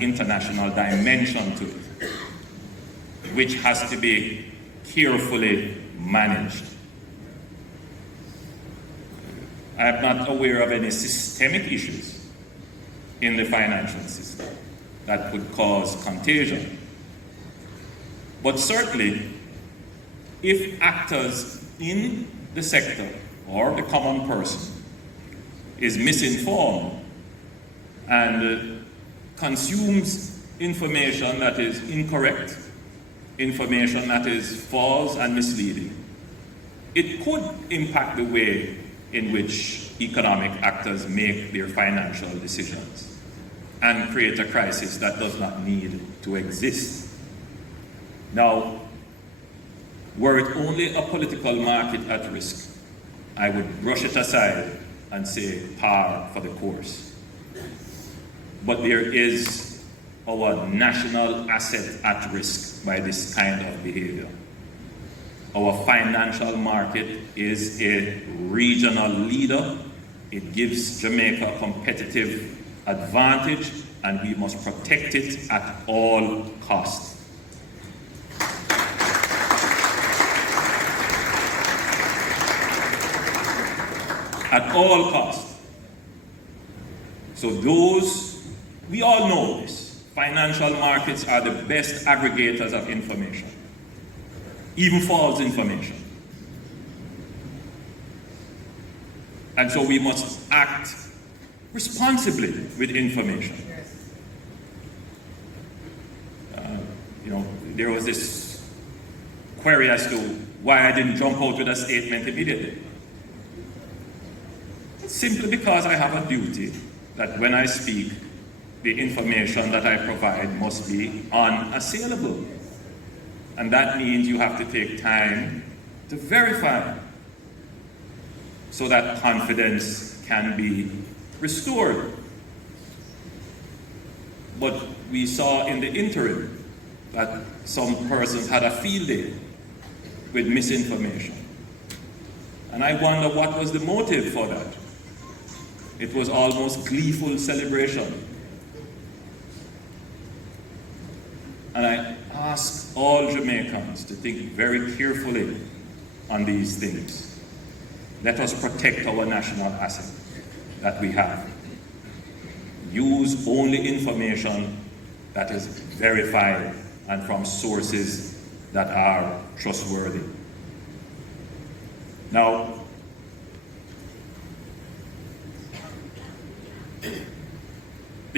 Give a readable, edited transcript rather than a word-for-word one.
an international dimension to it, which has to be carefully managed. I am not aware of any systemic issues in the financial system that could cause contagion. But certainly, if actors in the sector or the common person is misinformed and consumes information that is incorrect, information that is false and misleading, it could impact the way in which economic actors make their financial decisions and create a crisis that does not need to exist. Now, were it only a political market at risk, I would brush it aside and say par for the course. But there is our national asset at risk by this kind of behavior. Our financial market is a regional leader. It gives Jamaica a competitive advantage, and we must protect it at all costs. At all costs. So we all know this. Financial markets are the best aggregators of information, even false information. And so we must act responsibly with information. There was this query as to why I didn't jump out with a statement immediately. It's simply because I have a duty that when I speak, the information that I provide must be unassailable. And that means you have to take time to verify so that confidence can be restored. But we saw in the interim that some persons had a field day with misinformation. And I wonder what was the motive for that. It was almost gleeful celebration. And I ask all Jamaicans to think very carefully on these things. Let us protect our national asset that we have. Use only information that is verified and from sources that are trustworthy. Now,